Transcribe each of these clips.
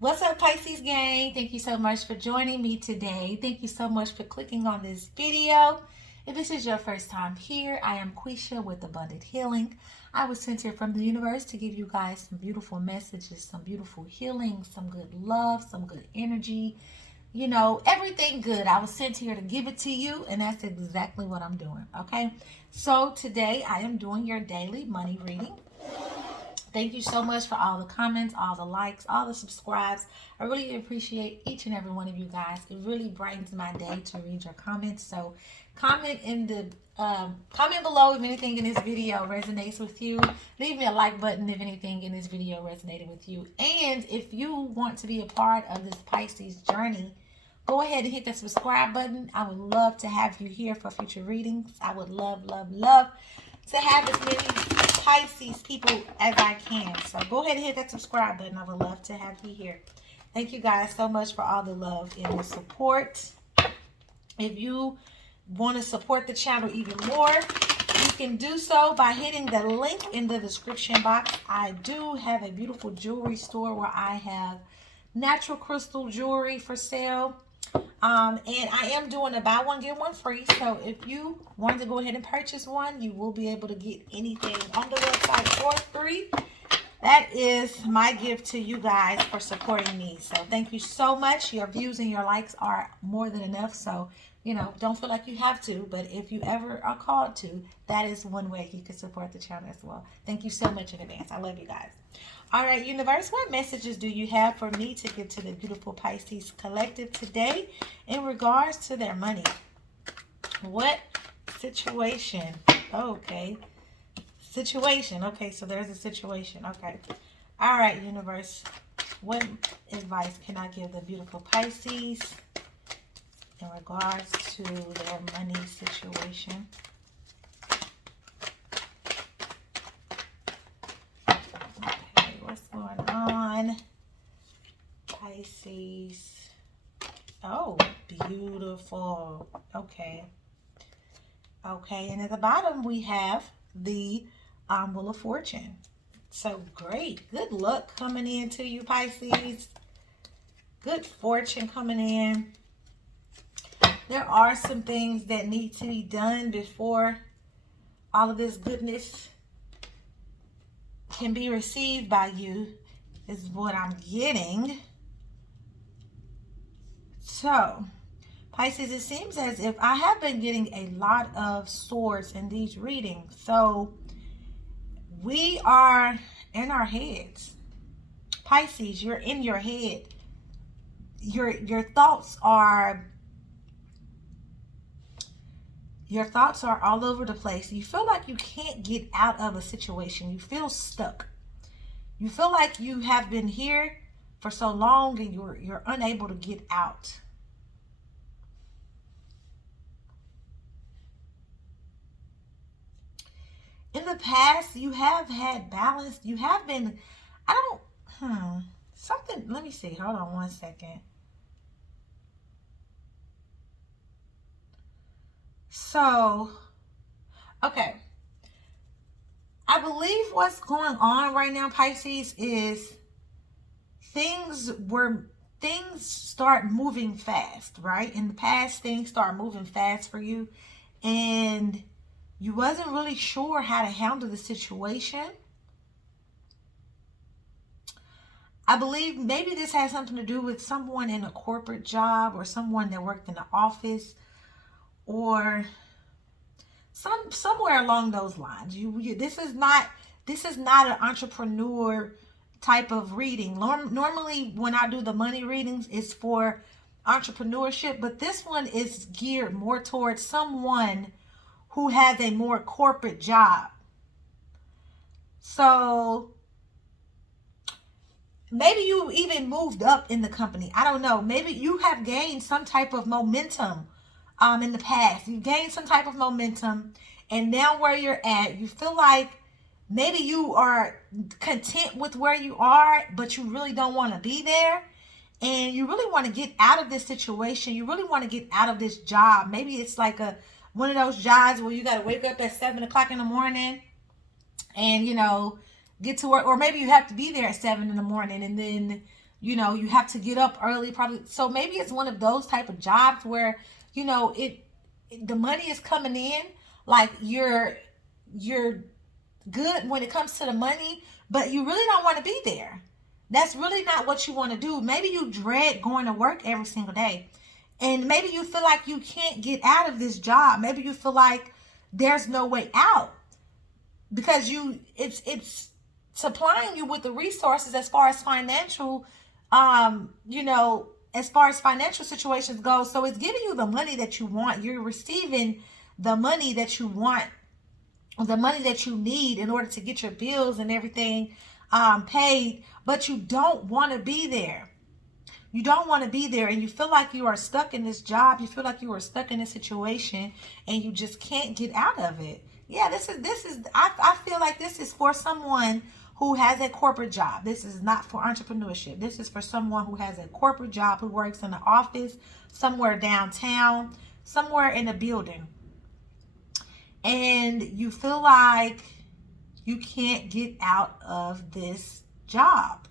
What's up, Pisces gang? Thank you so much for joining me today. Thank you so much for clicking on this video. If this is your first time here, I am Quisha with Abundant Healing. I was sent here from the universe to give you guys some beautiful messages, some beautiful healing, some good love, some good energy, everything good. I was sent here to give it to you, and that's exactly what I'm doing. Okay, so today I am doing your daily money reading. Thank you so much for all the comments, all the likes, all the subscribes. I really appreciate each and every one of you guys. It really brightens my day to read your comments. So comment in the comment below if anything in this video resonates with you. Leave me a like button if anything in this video resonated with you. And if you want to be a part of this Pisces journey, go ahead and hit that subscribe button. I would love to have you here for future readings. I would love, love, love to have as many Pisces people as I can. So go ahead and hit that subscribe button. I would love to have you here. Thank you guys so much for all the love and the support. If you want to support the channel even more, you can do so by hitting the link in the description box. I do have a beautiful jewelry store where I have natural crystal jewelry for sale. And I am doing a buy one, get one free. So if you want to go ahead and purchase one, you will be able to get anything on the website for free. That is my gift to you guys for supporting me. So thank you so much. Your views and your likes are more than enough. So, don't feel like you have to. But if you ever are called to, that is one way you can support the channel as well. Thank you so much in advance. I love you guys. All right, universe, what messages do you have for me to get to the beautiful Pisces collective today in regards to their money? What situation? Okay. Situation. Okay, so there's a situation. Okay. All right, universe, what advice can I give the beautiful Pisces in regards to their money situation? What's going on, Pisces? Oh, beautiful. Okay, and at the bottom we have the Wheel of Fortune. So great, good luck coming in to you, Pisces. Good fortune coming in. There are some things that need to be done before all of this goodness can be received by you, is what I'm getting. So, Pisces, it seems as if I have been getting a lot of swords in these readings. So, we are in our heads. Pisces, you're in your head. Your thoughts are all over the place. You feel like you can't get out of a situation. You feel stuck. You feel like you have been here for so long and you're unable to get out. In the past, you have had balance. You have been, something, let me see. Hold on one second. So, okay. I believe what's going on right now, Pisces, is things start moving fast, right? In the past, things start moving fast for you, and you wasn't really sure how to handle the situation. I believe maybe this has something to do with someone in a corporate job or someone that worked in the office or somewhere along those lines. This is not an entrepreneur type of reading. Normally when I do the money readings, it's for entrepreneurship, but this one is geared more towards someone who has a more corporate job. So maybe you even moved up in the company. I don't know. Maybe you have gained some type of momentum in the past. You gained some type of momentum, and now where you're at, you feel like maybe you are content with where you are, but you really don't want to be there. And you really want to get out of this situation. You really want to get out of this job. Maybe it's like one of those jobs where you got to wake up at 7 o'clock in the morning and, get to work. Or maybe you have to be there at 7 in the morning and then You know, you have to get up early probably. So maybe it's one of those type of jobs where, you know, the money is coming in, like you're good when it comes to the money, but you really don't want to be there. That's really not what you want to do. Maybe you dread going to work every single day. And maybe you feel like you can't get out of this job. Maybe you feel like there's no way out because it's supplying you with the resources as far as financial you know, as far as financial situations go. So it's giving you the money that you want. You're receiving the money that you want, the money that you need in order to get your bills and everything paid, but you don't want to be there. You don't want to be there, and you feel like you are stuck in this job. You feel like you are stuck in this situation, and you just can't get out of it. Yeah, this is. I feel like this is for someone who has a corporate job. This is not for entrepreneurship. This is for someone who has a corporate job, who works in the office somewhere downtown, somewhere in a building, and you feel like you can't get out of this job.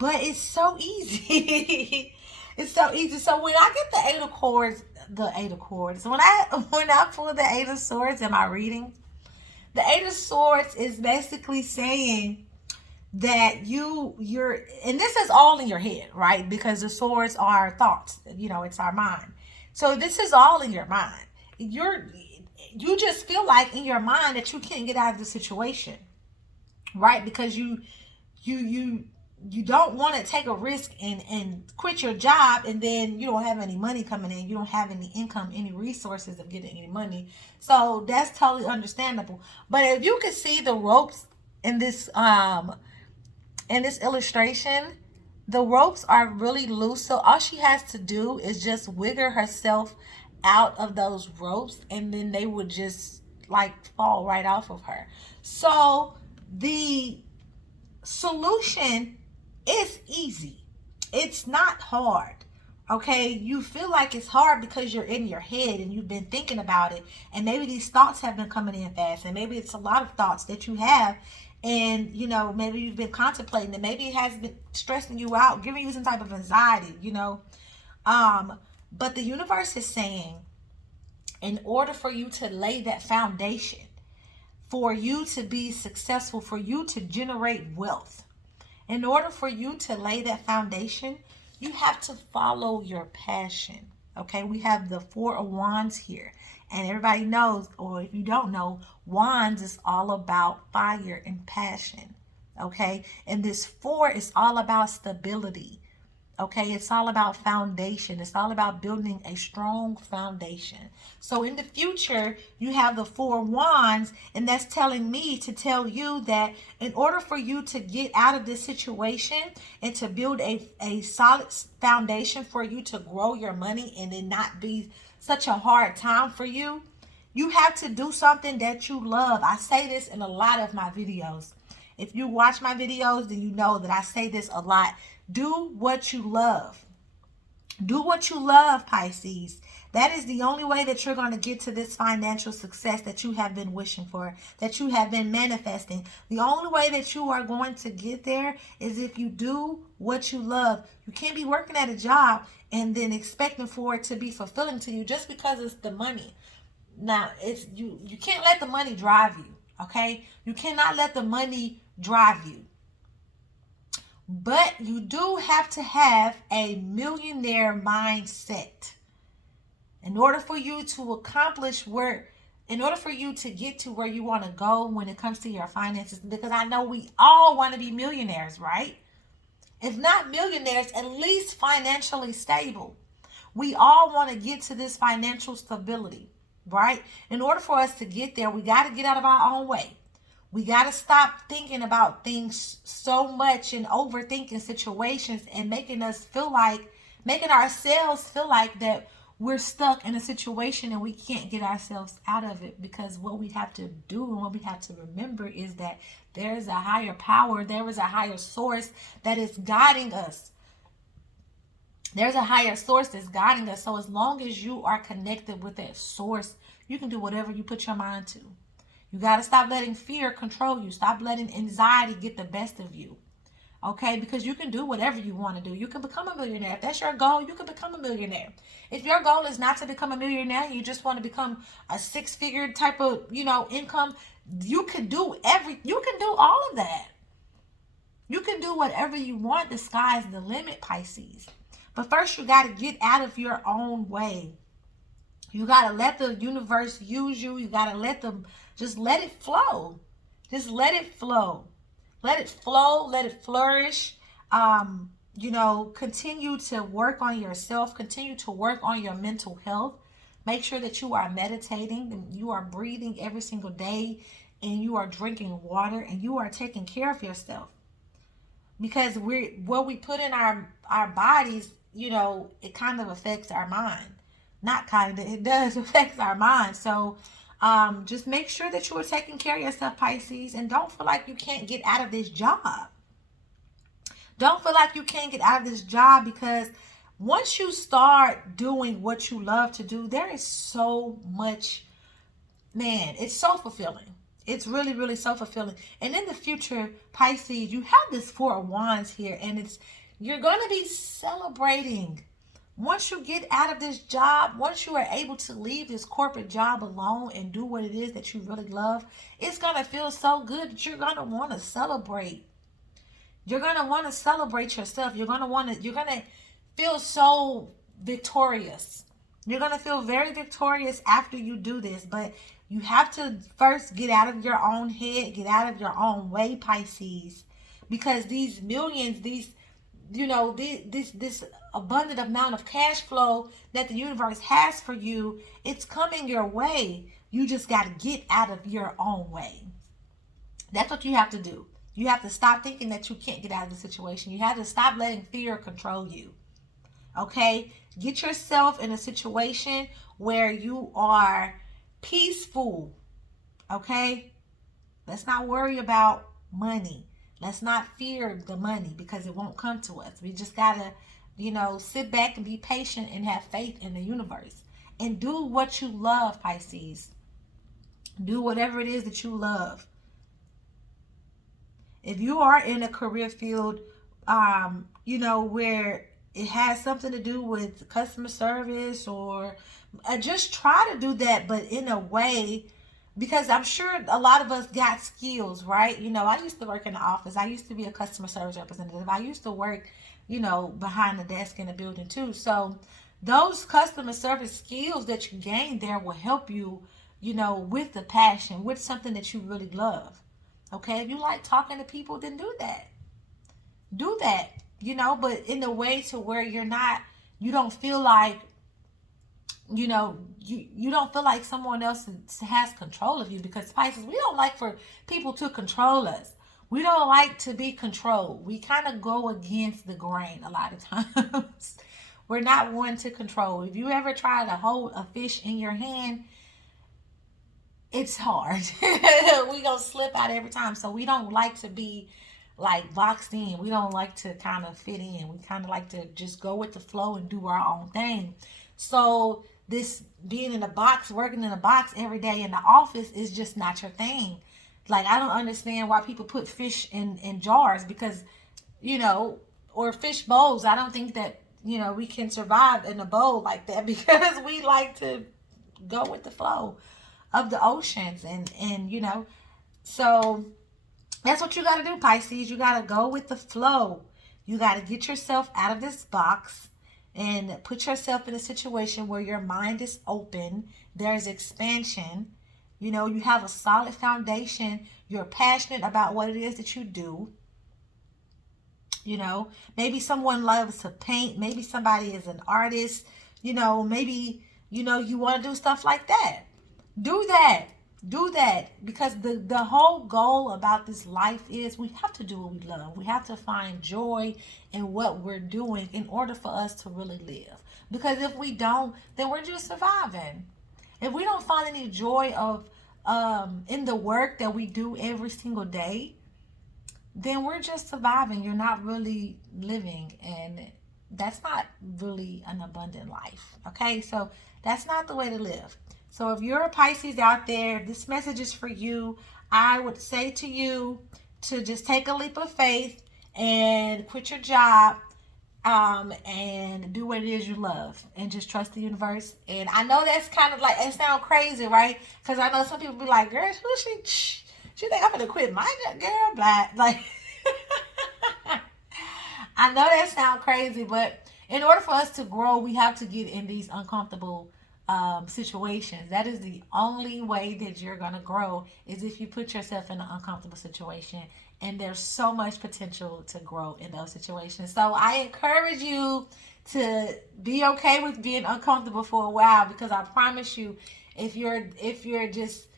But it's so easy. It's so easy. So when I get the Eight of Chords, when I pull the Eight of Swords in my reading, the Eight of Swords is basically saying that you're, and this is all in your head, right? Because the swords are thoughts. You know, it's our mind. So this is all in your mind. You just feel like in your mind that you can't get out of the situation, right? Because you don't want to take a risk and quit your job, and then you don't have any money coming in. You don't have any income, any resources of getting any money. So that's totally understandable. But if you can see the ropes in this illustration, the ropes are really loose. So all she has to do is just wiggle herself out of those ropes, and then they would just like fall right off of her. So the solution is easy. It's not hard. Okay, you feel like it's hard because you're in your head and you've been thinking about it, and maybe these thoughts have been coming in fast, and maybe it's a lot of thoughts that you have, and you know, maybe you've been contemplating it, maybe it has been stressing you out, giving you some type of anxiety, you know. But the universe is saying, in order for you to lay that foundation, for you to be successful, for you to generate wealth, in order for you to lay that foundation, you have to follow your passion. Okay, we have the Four of Wands here. And everybody knows, or if you don't know, Wands is all about fire and passion. Okay, and this four is all about stability. Okay, it's all about foundation. It's all about building a strong foundation. So in the future, you have the Four Wands, and that's telling me to tell you that in order for you to get out of this situation and to build a solid foundation for you to grow your money and it not be such a hard time for you, you have to do something that you love. I say this in a lot of my videos. If you watch my videos, then you know that I say this a lot. Do what you love. Do what you love, Pisces. That is the only way that you're going to get to this financial success that you have been wishing for, that you have been manifesting. The only way that you are going to get there is if you do what you love. You can't be working at a job and then expecting for it to be fulfilling to you just because it's the money. Now, it's you can't let the money drive you, okay? You cannot let the money drive you. But you do have to have a millionaire mindset in order for you to accomplish in order for you to get to where you want to go when it comes to your finances. Because I know we all want to be millionaires, right? If not millionaires, at least financially stable. We all want to get to this financial stability, right? In order for us to get there, we got to get out of our own way. We got to stop thinking about things so much and overthinking situations and making ourselves feel like that we're stuck in a situation and we can't get ourselves out of it. Because what we have to do and what we have to remember is that there is a higher power, there is a higher source that is guiding us. There's a higher source that's guiding us. So as long as you are connected with that source, you can do whatever you put your mind to. You got to stop letting fear control you. Stop letting anxiety get the best of you. Okay, because you can do whatever you want to do. You can become a millionaire. If that's your goal, you can become a millionaire. If your goal is not to become a millionaire, you just want to become a six-figure type of, income, you can do all of that. You can do whatever you want. The sky's the limit, Pisces. But first you got to get out of your own way. You got to let the universe use you. You got to just let it flow. Just let it flow. Let it flow. Let it flourish. Continue to work on yourself. Continue to work on your mental health. Make sure that you are meditating and you are breathing every single day and you are drinking water and you are taking care of yourself. Because what we put in our bodies, it kind of affects our mind. Not kind of, it does affect our mind. So just make sure that you are taking care of yourself, Pisces, and don't feel like you can't get out of this job. Don't feel like you can't get out of this job, because once you start doing what you love to do, there is so much, man, it's so fulfilling. It's really, really so fulfilling. And in the future, Pisces, you have this Four of Wands here, and you're going to be celebrating. Once you get out of this job, once you are able to leave this corporate job alone and do what it is that you really love, it's going to feel so good that you're going to want to celebrate. You're going to want to celebrate yourself. You're going to feel so victorious. You're going to feel very victorious after you do this, but you have to first get out of your own head, get out of your own way, Pisces, because these millions, this abundant amount of cash flow that the universe has for you, it's coming your way. You just got to get out of your own way. That's what you have to do. You have to stop thinking that you can't get out of the situation. You have to stop letting fear control you. Okay? Get yourself in a situation where you are peaceful. Okay? Let's not worry about money. Let's not fear the money, because it won't come to us. We just gotta, sit back and be patient and have faith in the universe. And do what you love, Pisces. Do whatever it is that you love. If you are in a career field, where it has something to do with customer service, or just try to do that, but in a way, because I'm sure a lot of us got skills, right? I used to work in the office. I used to be a customer service representative. I used to work, behind the desk in the building too. So those customer service skills that you gain there will help you, with the passion, with something that you really love. Okay, if you like talking to people, then do that. Do that, but in a way to where you don't feel like, you don't feel like someone else has control of you, because Pisces, we don't like for people to control us. We don't like to be controlled. We kind of go against the grain a lot of times. We're not one to control. If you ever try to hold a fish in your hand, it's hard. We gonna slip out every time. So we don't like to be like boxed in. We don't like to kind of fit in. We kind of like to just go with the flow and do our own thing. So this being in a box, working in a box every day in the office is just not your thing. Like, I don't understand why people put fish in jars, because, or fish bowls. I don't think that, we can survive in a bowl like that, because we like to go with the flow of the oceans, and so that's what you got to do, Pisces. You got to go with the flow. You got to get yourself out of this box and put yourself in a situation where your mind is open. There's expansion. You have a solid foundation. You're passionate about what it is that you do. Maybe someone loves to paint. Maybe somebody is an artist. Maybe, you want to do stuff like that. Do that. Do that. Because the whole goal about this life is we have to do what we love. We have to find joy in what we're doing in order for us to really live. Because if we don't, then we're just surviving. If we don't find any joy of in the work that we do every single day, then we're just surviving. You're not really living, and that's not really an abundant life. Okay, so that's not the way to live. So if you're a Pisces out there, this message is for you. I would say to you to just take a leap of faith and quit your job, and do what it is you love, and just trust the universe. And I know that's kind of like, it sounds crazy, right? Because I know some people be like, girl, who she think I'm gonna quit my job, girl, black, like. I know that sounds crazy, but in order for us to grow, we have to get in these uncomfortable situations. That is the only way that you're gonna grow, is if you put yourself in an uncomfortable situation. And there's so much potential to grow in those situations. So I encourage you to be okay with being uncomfortable for a while, because I promise you, if you're just,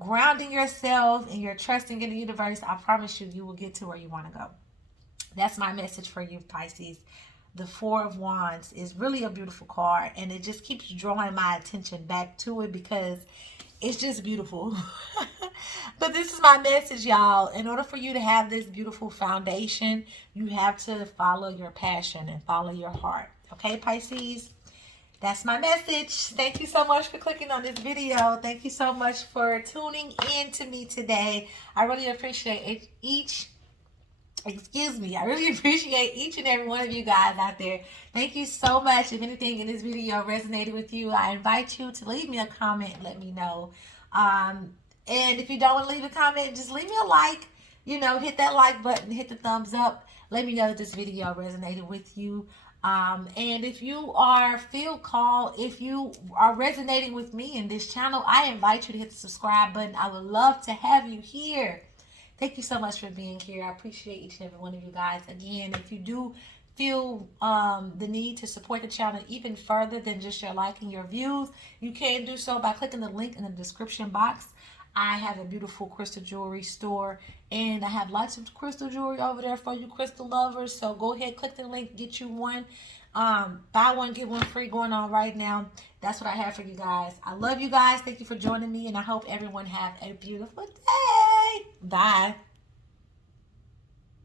grounding yourself and you're trusting in the universe, I promise you, you will get to where you want to go. That's my message for you, Pisces. The Four of Wands is really a beautiful card, and it just keeps drawing my attention back to it because it's just beautiful. But this is my message, y'all. In order for you to have this beautiful foundation, you have to follow your passion and follow your heart. Okay, Pisces? That's my message. Thank you so much for clicking on this video. Thank you so much for tuning in to me today. I really appreciate I really appreciate each and every one of you guys out there. Thank you so much. If anything in this video resonated with you, I invite you to leave me a comment and let me know. And if you don't want to leave a comment, just leave me a like. Hit that like button, hit the thumbs up. Let me know that this video resonated with you. And if you feel called, if you are resonating with me in this channel, I invite you to hit the subscribe button. I would love to have you here. Thank you so much for being here. I appreciate each and every one of you guys. Again, if you do feel the need to support the channel even further than just your like and your views, you can do so by clicking the link in the description box. I have a beautiful crystal jewelry store, and I have lots of crystal jewelry over there for you crystal lovers. So go ahead, click the link, get you one. Buy one, get one free going on right now. That's what I have for you guys. I love you guys. Thank you for joining me, and I hope everyone have a beautiful day. Bye.